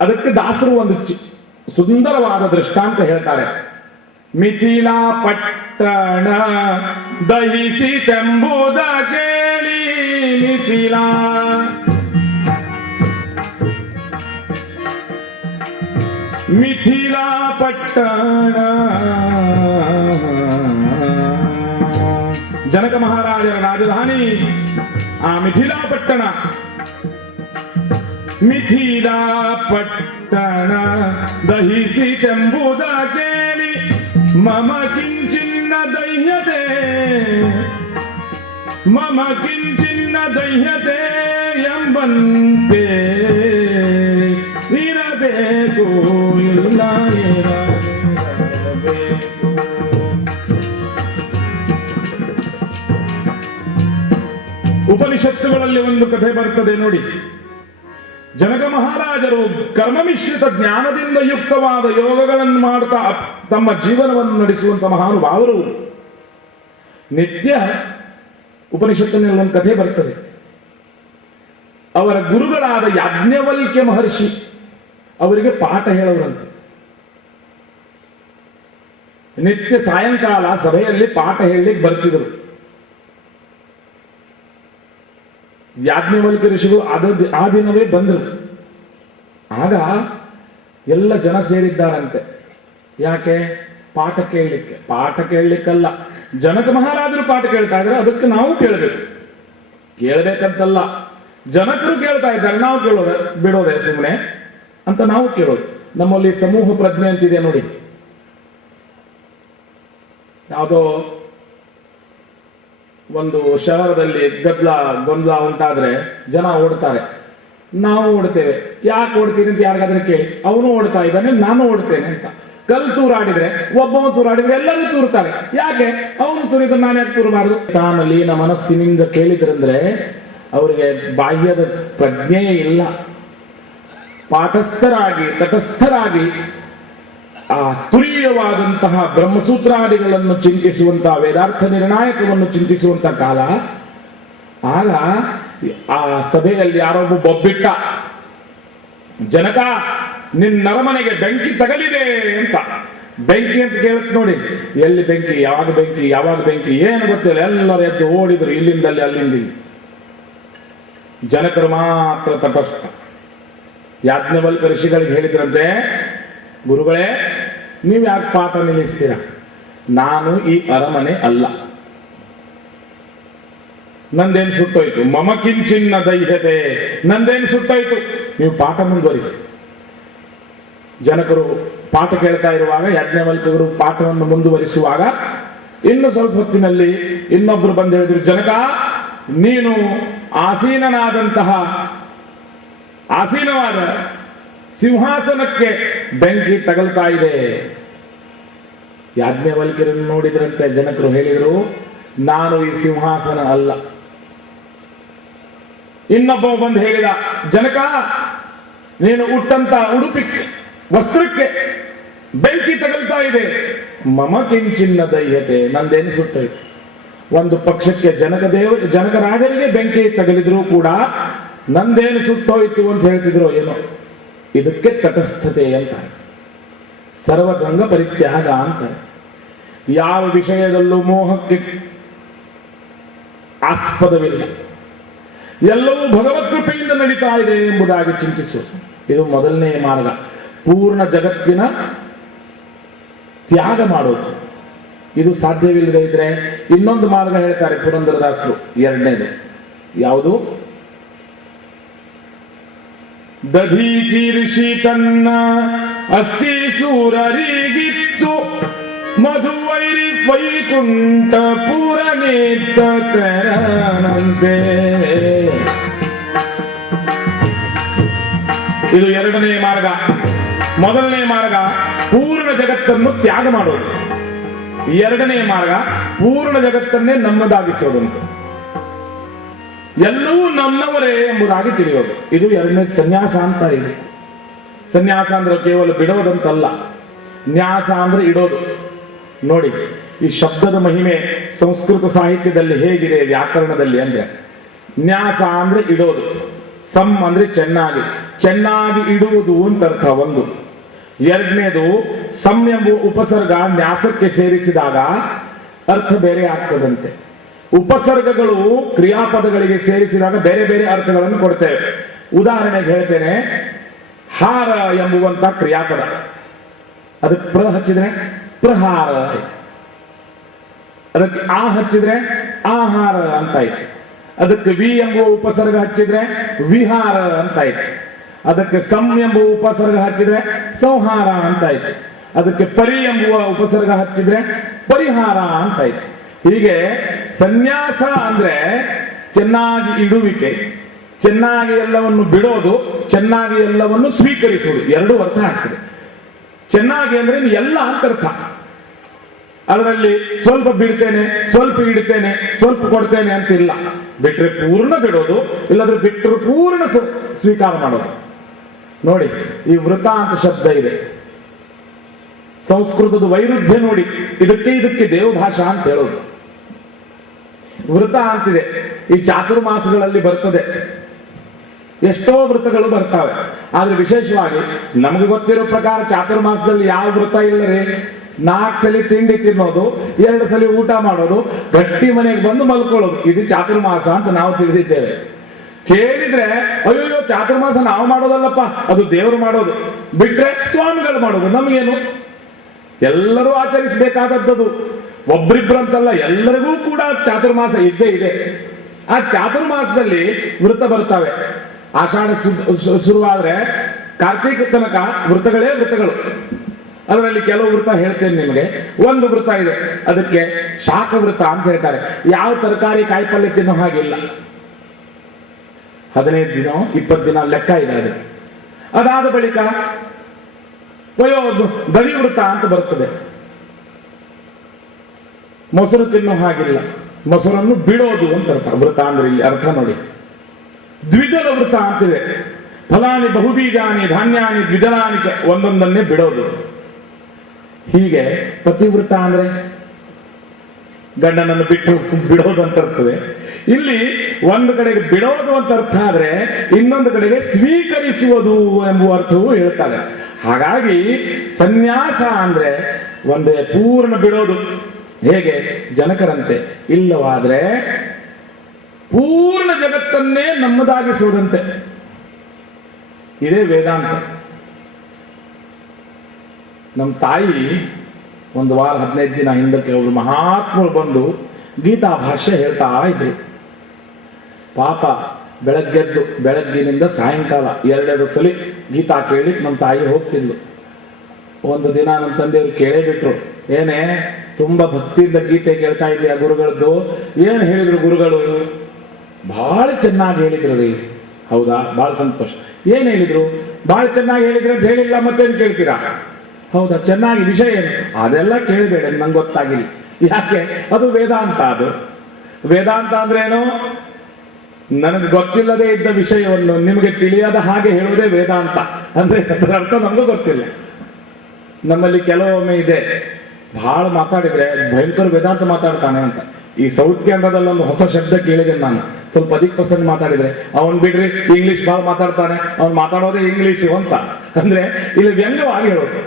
ಅದಕ್ಕೆ ದಾಸರು ಒಂದು ಸುಂದರವಾದ ದೃಷ್ಟಾಂತ ಹೇಳ್ತಾರೆ. ಮಿಥಿಲಾ ಪಟ್ಟಣ ದಹಿಸಿತೆಂಬುದ ಕೇಳಿ, ಮಿಥಿಲಾ ಪಟ್ಟಣ ಜನಕ ಮಹಾರಾಜರ ರಾಜಧಾನಿ ಆ ಮಿಥಿಲಾ ಪಟ್ಟಣ. ಮಿಥಿಲಾ ಪಟ್ಟಣ ದಹಿಸಿತೆಂಬುದ ಕೇಳಿ ಮಮ ಕಿಂಚಿನ್ನ ದಹ್ಯತೆ, ಮಮ ಕಿಂಚಿನ್ನ ದಹ್ಯತೆ ಎಂಬಂತೆ ಇರಬೇಕು ಇಲ್ಲ ಇರಬೇಕು. ಉಪನಿಷತ್ತುಗಳಲ್ಲಿ ಒಂದು ಕಥೆ ಬರ್ತದೆ ನೋಡಿ. ಜನಕ ಮಹಾರಾಜರು ಕರ್ಮಮಿಶ್ರಿತ ಜ್ಞಾನದಿಂದ ಯುಕ್ತವಾದ ಯೋಗಗಳನ್ನು ಮಾಡುತ್ತಾ ತಮ್ಮ ಜೀವನವನ್ನು ನಡೆಸುವಂತ ಮಹಾನುಭಾವರು. ನಿತ್ಯ ಉಪನಿಷತ್ತಿನಲ್ಲಿ ಒಂದು ಕಥೆ ಬರ್ತದೆ. ಅವರ ಗುರುಗಳಾದ ಯಾಜ್ಞವಲ್ಕ್ಯ ಮಹರ್ಷಿ ಅವರಿಗೆ ಪಾಠ ಹೇಳುವರಂತೆ. ನಿತ್ಯ ಸಾಯಂಕಾಲ ಸಭೆಯಲ್ಲಿ ಪಾಠ ಹೇಳಲಿಕ್ಕೆ ಬರ್ತಿದ್ರು. ಯಾಜ್ಞವಲ್ಕ್ಯ ಋಷಿಗಳು ಆ ದಿನವೇ ಬಂದರು. ಆಗ ಎಲ್ಲ ಜನ ಸೇರಿದ್ದಾರಂತೆ. ಯಾಕೆ? ಪಾಠ ಕೇಳಲಿಕ್ಕೆ. ಪಾಠ ಕೇಳಲಿಕ್ಕಲ್ಲ, ಜನಕ ಮಹಾರಾಜರು ಪಾಠ ಕೇಳ್ತಾ ಇದ್ದಾರೆ, ಅದಕ್ಕೆ ನಾವು ಕೇಳಬೇಕು. ಕೇಳಬೇಕಂತಲ್ಲ, ಜನಕರು ಕೇಳ್ತಾ ಇದ್ದಾರೆ, ನಾವು ಕೇಳೋದೆ ಬಿಡೋದೆ ಸುಮ್ಮನೆ ಅಂತ ನಾವು ಕೇಳೋದು. ನಮ್ಮಲ್ಲಿ ಸಮೂಹ ಪ್ರಜ್ಞೆ ಅಂತಿದೆ ನೋಡಿ. ಯಾವುದೋ ಒಂದು ಶಹರದಲ್ಲಿ ಗೊಂದಲ ಉಂಟಾದ್ರೆ ಜನ ಓಡ್ತಾರೆ, ನಾವು ಓಡ್ತೇವೆ. ಯಾಕೆ ಓಡ್ತೀರಿ ಅಂತ ಯಾರಿಗಾದ್ರೆ ಕೇಳಿ, ಅವನು ಓಡ್ತಾ ಇದ್ದಾನೆ ನಾನು ಓಡ್ತೇನೆ ಅಂತ. ಕಲ್ಲು ತೂರಾಡಿದ್ರೆ ಒಬ್ಬವ ತೂರಾಡಿದ್ರೆ ಎಲ್ಲರೂ ತೂರ್ತಾರೆ. ಯಾಕೆ? ಅವನು ತೂರಿದ್ರೆ ನಾನು ಯಾಕೆ ತೂರಬಾರದು? ತಾನು ಲೀನ ಮನಸ್ಸಿನಿಂದ ಕೇಳಿದ್ರಂದ್ರೆ ಅವರಿಗೆ ಬಾಹ್ಯದ ಪ್ರಜ್ಞೆಯೇ ಇಲ್ಲ. ಪಾಠಸ್ಥರಾಗಿ ತಟಸ್ಥರಾಗಿ ಆ ತುರೀಯವಾದಂತಹ ಬ್ರಹ್ಮಸೂತ್ರಾದಿಗಳನ್ನು ಚಿಂತಿಸುವಂತಹ ವೇದಾರ್ಥ ನಿರ್ಣಾಯಕವನ್ನು ಚಿಂತಿಸುವಂತಹ ಕಾಲ. ಆಗ ಆ ಸಭೆಯಲ್ಲಿ ಯಾರೊಬ್ಬ ಬೊಬ್ಬಿಟ್ಟ, ಜನಕ ನಿನ್ನ ನರಮನೆಗೆ ಬೆಂಕಿ ತಗಲಿದೆ ಅಂತ. ಬೆಂಕಿ ಅಂತ ಕೇಳತ್ ನೋಡಿ. ಎಲ್ಲಿ ಬೆಂಕಿ, ಯಾವಾಗ ಬೆಂಕಿ ಏನು ಗೊತ್ತಿಲ್ಲ. ಎಲ್ಲರೂ ಎದ್ದು ಓಡಿದ್ರು, ಇಲ್ಲಿಂದಲ್ಲಿ ಅಲ್ಲಿಂದ. ಜನಕರು ಮಾತ್ರ ತಟಸ್ಥ. ಯಾಜ್ಞವಲ್ಕ ಋಷಿಗಳಿಗೆ ಹೇಳಿದ್ರಂತೆ, ಗುರುಗಳೇ ನೀವು ಯಾಕೆ ಪಾಠ ನಿಲ್ಲಿಸ್ತೀರ? ನಾನು ಈ ಅರಮನೆ ಅಲ್ಲ, ನಂದೇನು ಸುಟ್ಟೋಯ್ತು? ಮಮ ಕಿಂಚಿನ್ನ ದೈಹತೆ, ನಂದೇನು ಸುಟ್ಟೋಯ್ತು? ನೀವು ಪಾಠ ಮುಂದುವರಿಸಿ. ಜನಕರು ಪಾಠ ಕೇಳ್ತಾ ಇರುವಾಗ, ಯಾಜ್ಞವಲ್ಕರು ಪಾಠವನ್ನು ಮುಂದುವರಿಸುವಾಗ ಇನ್ನು ಸ್ವಲ್ಪ ಹೊತ್ತಿನಲ್ಲಿ ಇನ್ನೊಬ್ರು ಬಂದು ಹೇಳಿದ್ರು, ಜನಕ ನೀನು ಆಸೀನವಾದ ಸಿಂಹಾಸನಕ್ಕೆ ಬೆಂಕಿ ತಗಲ್ತಾ ಇದೆ. ಯಾಜ್ಞವಲ್ಕ್ಯರನ್ನು ನೋಡಿದ್ರಂತೆ ಜನಕರು ಹೇಳಿದರು, ನಾನು ಈ ಸಿಂಹಾಸನ ಅಲ್ಲ. ಇನ್ನೊಬ್ಬ ಬಂದು ಹೇಳಿದ, ಜನಕ ನೀನು ಉಟ್ಟಂತ ಉಡುಪಿ ವಸ್ತ್ರಕ್ಕೆ ಬೆಂಕಿ ತಗಲ್ತಾ ಇದೆ. ಮಮ ಕಿಂಚಿನ್ನ ದೈಹತೆ, ನಂದೇನು ಸುಟ್ಟೋಯ್ತು? ಒಂದು ಪಕ್ಷಕ್ಕೆ ಜನಕರಾಜರಿಗೆ ಬೆಂಕಿ ತಗಲಿದ್ರು ಕೂಡ ನಂದೇನು ಸುಟ್ಟೋಯ್ತು ಅಂತ ಹೇಳ್ತಿದ್ರು ಏನೋ. ಇದಕ್ಕೆ ತಟಸ್ಥತೆ ಅಂತ, ಸರ್ವಗಂಗ ಪರಿತ್ಯಾಗ ಅಂತ. ಯಾವ ವಿಷಯದಲ್ಲೂ ಮೋಹಕ್ಕೆ ಆಸ್ಪದವಿಲ್ಲ, ಎಲ್ಲವೂ ಭಗವತ್ ಕೃಪೆಯಿಂದ ನಡೀತಾ ಇದೆ ಎಂಬುದಾಗಿ ಚಿಂತಿಸು. ಇದು ಮೊದಲನೇ ಮಾರ್ಗ, ಪೂರ್ಣ ಜಗತ್ತಿನ ತ್ಯಾಗ ಮಾಡೋದು. ಇದು ಸಾಧ್ಯವಿಲ್ಲದೆ ಇದ್ರೆ ಇನ್ನೊಂದು ಮಾರ್ಗ ಹೇಳ್ತಾರೆ ಪುರಂದರದಾಸರು, ಎರಡನೇದು ಯಾವುದು? ದಧೀಚಿ ಋಷಿ ತನ್ನ ಅಸ್ಥಿ ಸೂರರಿಗಿತ್ತು, ಮಧುವೈರಿ ವೈಕುಂಠ ಪೂರನೇತ ಕರಣಂತೆ. ಇದು ಎರಡನೇ ಮಾರ್ಗ. ಮೊದಲನೇ ಮಾರ್ಗ ಪೂರ್ಣ ಜಗತ್ತನ್ನು ತ್ಯಾಗ ಮಾಡೋದು, ಎರಡನೇ ಮಾರ್ಗ ಪೂರ್ಣ ಜಗತ್ತನ್ನೇ ನಮ್ಮದಾಗಿಸೋದಂತ, ಎಲ್ಲವೂ ನಮ್ಮವರೇ ಎಂಬುದಾಗಿ ತಿಳಿಯೋದು. ಇದು ಎರಡನೇ ಸನ್ಯಾಸ ಅಂತ ಇದೆ. ಸನ್ಯಾಸ ಅಂದ್ರೆ ಕೇವಲ ಬಿಡೋದಂತಲ್ಲ, ನ್ಯಾಸ ಅಂದ್ರೆ ಇಡೋದು. ನೋಡಿ ಈ ಶಬ್ದದ ಮಹಿಮೆ ಸಂಸ್ಕೃತ ಸಾಹಿತ್ಯದಲ್ಲಿ ಹೇಗಿದೆ, ವ್ಯಾಕರಣದಲ್ಲಿ ಅಂದ್ರೆ ನ್ಯಾಸ ಅಂದ್ರೆ ಇಡೋದು, ಸಮ್ ಅಂದ್ರೆ ಚೆನ್ನಾಗಿ ಇಡುವುದು ಅಂತ ಅರ್ಥ ಒಂದು. ಎರಡನೇದು ಸಮ್ ಎಂಬುವ ಉಪಸರ್ಗ ನ್ಯಾಸಕ್ಕೆ ಸೇರಿಸಿದಾಗ ಅರ್ಥ ಬೇರೆ ಆಗ್ತದಂತೆ. ಉಪಸರ್ಗಗಳು ಕ್ರಿಯಾಪದಗಳಿಗೆ ಸೇರಿಸಿದಾಗ ಬೇರೆ ಬೇರೆ ಅರ್ಥಗಳನ್ನು ಕೊಡ್ತೇವೆ. ಉದಾಹರಣೆಗೆ ಹೇಳ್ತೇನೆ, ಹಾರ ಎಂಬುವಂತ ಕ್ರಿಯಾಪದ, ಅದಕ್ಕೆ ಪ್ರ ಹಚ್ಚಿದ್ರೆ ಪ್ರಹಾರ ಆಯ್ತು, ಅದಕ್ಕೆ ಆ ಹಚ್ಚಿದ್ರೆ ಆಹಾರ ಅಂತ ಆಯ್ತು, ಅದಕ್ಕೆ ವಿ ಎಂಬುವ ಉಪಸರ್ಗ ಹಚ್ಚಿದ್ರೆ ವಿಹಾರ ಅಂತ ಆಯ್ತು, ಅದಕ್ಕೆ ಸಂ ಎಂಬುವ ಉಪಸರ್ಗ ಹಚ್ಚಿದ್ರೆ ಸಂಹಾರ ಅಂತ ಆಯ್ತು, ಅದಕ್ಕೆ ಪರಿ ಎಂಬುವ ಉಪಸರ್ಗ ಹಚ್ಚಿದ್ರೆ ಪರಿಹಾರ ಅಂತ ಆಯ್ತು. ಹೀಗೆ ಸನ್ಯಾಸ ಅಂದ್ರೆ ಚೆನ್ನಾಗಿ ಇಡುವಿಕೆ, ಚೆನ್ನಾಗಿ ಎಲ್ಲವನ್ನು ಬಿಡೋದು, ಚೆನ್ನಾಗಿ ಎಲ್ಲವನ್ನು ಸ್ವೀಕರಿಸುವುದು, ಎರಡೂ ಅರ್ಥ ಆಗ್ತದೆ. ಚೆನ್ನಾಗಿ ಅಂದ್ರೆ ಎಲ್ಲ ಅಂತ ಅರ್ಥ. ಅದರಲ್ಲಿ ಸ್ವಲ್ಪ ಬಿಡ್ತೇನೆ, ಸ್ವಲ್ಪ ಇಡ್ತೇನೆ, ಸ್ವಲ್ಪ ಕೊಡ್ತೇನೆ ಅಂತ ಇಲ್ಲ. ಬಿಟ್ರೆ ಪೂರ್ಣ ಬಿಡೋದು, ಇಲ್ಲಾಂದ್ರೆ ಬಿಟ್ಟರು ಪೂರ್ಣ ಸ್ವೀಕಾರ ಮಾಡೋದು. ನೋಡಿ ಈ ವೃತ ಅಂತ ಶಬ್ದ ಇದೆ, ಸಂಸ್ಕೃತದ ವೈರುಧ್ಯ ನೋಡಿ. ಇದಕ್ಕೆ ದೇವಭಾಷಾ ಅಂತ ಹೇಳೋದು. ವೃತ ಅಂತಿದೆ, ಈ ಚಾತುರ್ಮಾಸಗಳಲ್ಲಿ ಬರ್ತದೆ, ಎಷ್ಟೋ ವೃತಗಳು ಬರ್ತಾವೆ. ಆದ್ರೆ ವಿಶೇಷವಾಗಿ ನಮಗೆ ಗೊತ್ತಿರೋ ಪ್ರಕಾರ ಚಾತುರ್ಮಾಸದಲ್ಲಿ ಯಾವ ವೃತ ಇಲ್ಲ ರೀ. 4 ಸಲ ತಿಂಡಿ ತಿನ್ನೋದು, 2 ಸಲ ಊಟ ಮಾಡೋದು, ಗಟ್ಟಿ ಮನೆಗೆ ಬಂದು ಮಲ್ಕೊಳ್ಳೋದು, ಇದು ಚಾತುರ್ಮಾಸ ಅಂತ ನಾವು ತಿಳಿದಿದ್ದೇವೆ. ಕೇಳಿದ್ರೆ ಅಯ್ಯೋ ಚಾತುರ್ಮಾಸ ನಾವು ಮಾಡೋದಲ್ಲಪ್ಪ, ಅದು ದೇವರು ಮಾಡೋದು, ಬಿಟ್ರೆ ಸ್ವಾಮಿಗಳು ಮಾಡೋದು, ನಮಗೇನು? ಎಲ್ಲರೂ ಆಚರಿಸಬೇಕಾದದ್ದು, ಒಬ್ರಿಬ್ರಂತಲ್ಲ, ಎಲ್ಲರಿಗೂ ಕೂಡ ಚಾತುರ್ಮಾಸ ಇದ್ದೇ ಇದೆ. ಆ ಚಾತುರ್ಮಾಸದಲ್ಲಿ ವೃತ ಬರ್ತವೆ. ಆಷಾಢ ಶುರುವಾದ್ರೆ ಕಾರ್ತೀಕ ತನಕ ವೃತಗಳೇ ವೃತಗಳು. ಅದರಲ್ಲಿ ಕೆಲವು ವೃತ ಹೇಳ್ತೇನೆ ನಿಮಗೆ. ಒಂದು ವೃತ ಇದೆ, ಅದಕ್ಕೆ ಶಾಖ ವೃತ ಅಂತ ಹೇಳ್ತಾರೆ. ಯಾವ ತರಕಾರಿ ಕಾಯಿಪಲ್ಯ ತಿನ್ನೋ ಹಾಗಿಲ್ಲ. 15 ದಿನ 20 ದಿನ ಲೆಕ್ಕ ಇದೆ ಅದು. ಅದಾದ ಬಳಿಕ ದಲಿ ವೃತ ಅಂತ ಬರ್ತದೆ. ಮೊಸರು ತಿನ್ನೋ ಹಾಗಿಲ್ಲ, ಮೊಸರನ್ನು ಬಿಡೋದು ಅಂತ ಅರ್ಥ. ವೃತ ಅಂದ್ರೆ ಇಲ್ಲಿ ಅರ್ಥ ನೋಡಿ. ದ್ವಿದಳ ವೃತ ಅಂತಿದೆ. ಫಲಾನಿ ಬಹುಬೀಜಾನಿ ಧಾನ್ಯಾನಿ ದ್ವಿದಳಾನಿ ಒಂದೊಂದನ್ನೇ ಬಿಡೋದು. ಹೀಗೆ ಪತಿವೃತ ಅಂದ್ರೆ ಗಂಡನನ್ನು ಬಿಟ್ಟು ಬಿಡೋದು ಅಂತ ಅರ್ಥದೆ. ಇಲ್ಲಿ ಒಂದು ಕಡೆಗೆ ಬಿಡೋದು ಅಂತ ಅರ್ಥ ಆದ್ರೆ ಇನ್ನೊಂದು ಕಡೆಗೆ ಸ್ವೀಕರಿಸುವುದು ಎಂಬುವ ಅರ್ಥವೂ ಹೇಳ್ತಾರೆ. ಹಾಗಾಗಿ ಸನ್ಯಾಸ ಅಂದ್ರೆ ಒಂದೇ ಪೂರ್ಣ ಬಿಡೋದು. ಹೇಗೆ ಜನಕರಂತೆ. ಇಲ್ಲವಾದ್ರೆ ಪೂರ್ಣ ಜಗತ್ತನ್ನೇ ನಮ್ಮದಾಗಿಸುವುದಂತೆ. ಇದೇ ವೇದಾಂತ. ನಮ್ಮ ತಾಯಿ ಒಂದು ವಾರ 15 ದಿನ ಹಿಂದಕ್ಕೆ ಅವರು ಮಹಾತ್ಮರು ಬಂದು ಗೀತಾ ಭಾಷ್ಯ ಹೇಳ್ತಾ ಇದ್ರು. ಪಾಪ ಬೆಳಗ್ಗಿನಿಂದ ಸಾಯಂಕಾಲ 2 ಸಲ ಗೀತಾ ಕೇಳಿ ನಮ್ಮ ತಾಯಿ ಹೋಗ್ತಿದ್ಲು. ಒಂದು ದಿನ ನಮ್ಮ ತಂದೆಯವರು ಕೇಳೇ ಬಿಟ್ರು, ಏನೇ ತುಂಬ ಭಕ್ತಿಯಿಂದ ಗೀತೆ ಕೇಳ್ತಾ ಇದೆಯಾ ಗುರುಗಳದ್ದು? ಏನು ಹೇಳಿದ್ರು ಗುರುಗಳು? ಭಾಳ ಚೆನ್ನಾಗಿ ಹೇಳಿದ್ರು ರೀ. ಹೌದಾ? ಭಾಳ ಸಂತೋಷ. ಏನು ಹೇಳಿದ್ರು? ಭಾಳ ಚೆನ್ನಾಗಿ ಹೇಳಿದ್ರೆ ಅಂತ ಹೇಳಿಲ್ಲ, ಮತ್ತೇನು ಕೇಳ್ತೀರಾ? ಹೌದಾ, ಚೆನ್ನಾಗಿ ವಿಷಯ ಏನು? ಅದೆಲ್ಲ ಕೇಳಬೇಡ, ನಂಗೆ ಗೊತ್ತಾಗಿಲ್ಲ. ಯಾಕೆ? ಅದು ವೇದಾಂತ. ಅದು ವೇದಾಂತ ಅಂದ್ರೆ ಏನು? ನನಗೆ ಗೊತ್ತಿಲ್ಲದೆ ಇದ್ದ ವಿಷಯವನ್ನು ನಿಮಗೆ ತಿಳಿಯದ ಹಾಗೆ ಹೇಳುವುದೇ ವೇದಾಂತ. ಅಂದ್ರೆ ಅದರ ಅರ್ಥ ನಮಗೂ ಗೊತ್ತಿಲ್ಲ. ನಮ್ಮಲ್ಲಿ ಕೆಲವೊಮ್ಮೆ ಇದೆ, ಬಹಳ ಮಾತಾಡಿದ್ರೆ ಭಯಂಕರ ವೇದಾಂತ ಮಾತಾಡ್ತಾನೆ ಅಂತ. ಈ ಸೌತ್ ಕೇಂದ್ರದಲ್ಲಿ ಒಂದು ಹೊಸ ಶಬ್ದ ಕೇಳಿದ್ದೇನೆ ನಾನು. ಸ್ವಲ್ಪ 10% ಮಾತಾಡಿದ್ರೆ ಅವನ್ ಬಿಡ್ರಿ ಇಂಗ್ಲಿಷ್ ಭಾಳ ಮಾತಾಡ್ತಾನೆ, ಅವ್ನು ಮಾತಾಡೋದೇ ಇಂಗ್ಲಿಷ್ ಅಂತ. ಅಂದ್ರೆ ಇಲ್ಲಿ ವ್ಯಂಗ್ಯವಾಗಿ ಹೇಳೋದು.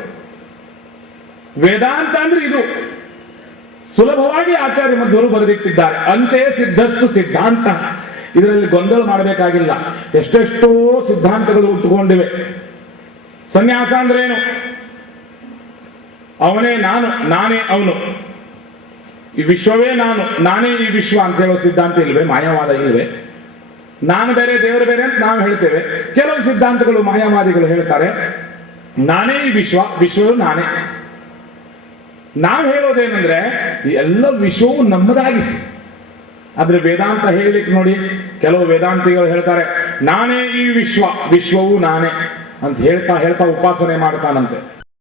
ವೇದಾಂತ ಅಂದ್ರೆ ಇದು. ಸುಲಭವಾಗಿ ಆಚಾರ್ಯ ಮಧ್ವರು ಬರೆದಿಟ್ಟಿದ್ದಾರೆ. ಅಂತೆ ಸಿದ್ಧಸ್ತು ಸಿದ್ಧಾಂತ. ಇದರಲ್ಲಿ ಗೊಂದಲ ಮಾಡಬೇಕಾಗಿಲ್ಲ. ಎಷ್ಟೆಷ್ಟೋ ಸಿದ್ಧಾಂತಗಳು ಹುಟ್ಟುಕೊಂಡಿವೆ. ಸನ್ಯಾಸ ಅಂದ್ರೆ ಏನು? ಅವನೇ ನಾನು, ನಾನೇ ಅವನು, ಈ ವಿಶ್ವವೇ ನಾನು, ನಾನೇ ಈ ವಿಶ್ವ ಅಂತ ಹೇಳೋ ಸಿದ್ಧಾಂತ ಇಲ್ವೇ? ಮಾಯಾವಾದ ಇಲ್ವೇ? ನಾನು ಬೇರೆ ದೇವರು ಬೇರೆ ಅಂತ ನಾವು ಹೇಳ್ತೇವೆ. ಕೆಲವು ಸಿದ್ಧಾಂತಗಳು ಮಾಯಾವಾದಿಗಳು ಹೇಳ್ತಾರೆ ನಾನೇ ಈ ವಿಶ್ವ, ವಿಶ್ವವು ನಾನೇ. ನಾವು ಹೇಳೋದೇನೆಂದ್ರೆ ಎಲ್ಲ ವಿಶ್ವವು ನಮ್ಮದಾಗಿಸಿ. ಆದ್ರೆ ವೇದಾಂತ ಹೇಳಲಿಕ್ಕೆ ನೋಡಿ, ಕೆಲವು ವೇದಾಂತಿಗಳು ಹೇಳ್ತಾರೆ ನಾನೇ ಈ ವಿಶ್ವ, ವಿಶ್ವವು ನಾನೇ ಅಂತ ಹೇಳ್ತಾ ಹೇಳ್ತಾ ಉಪಾಸನೆ ಮಾಡ್ತಾನಂತೆ.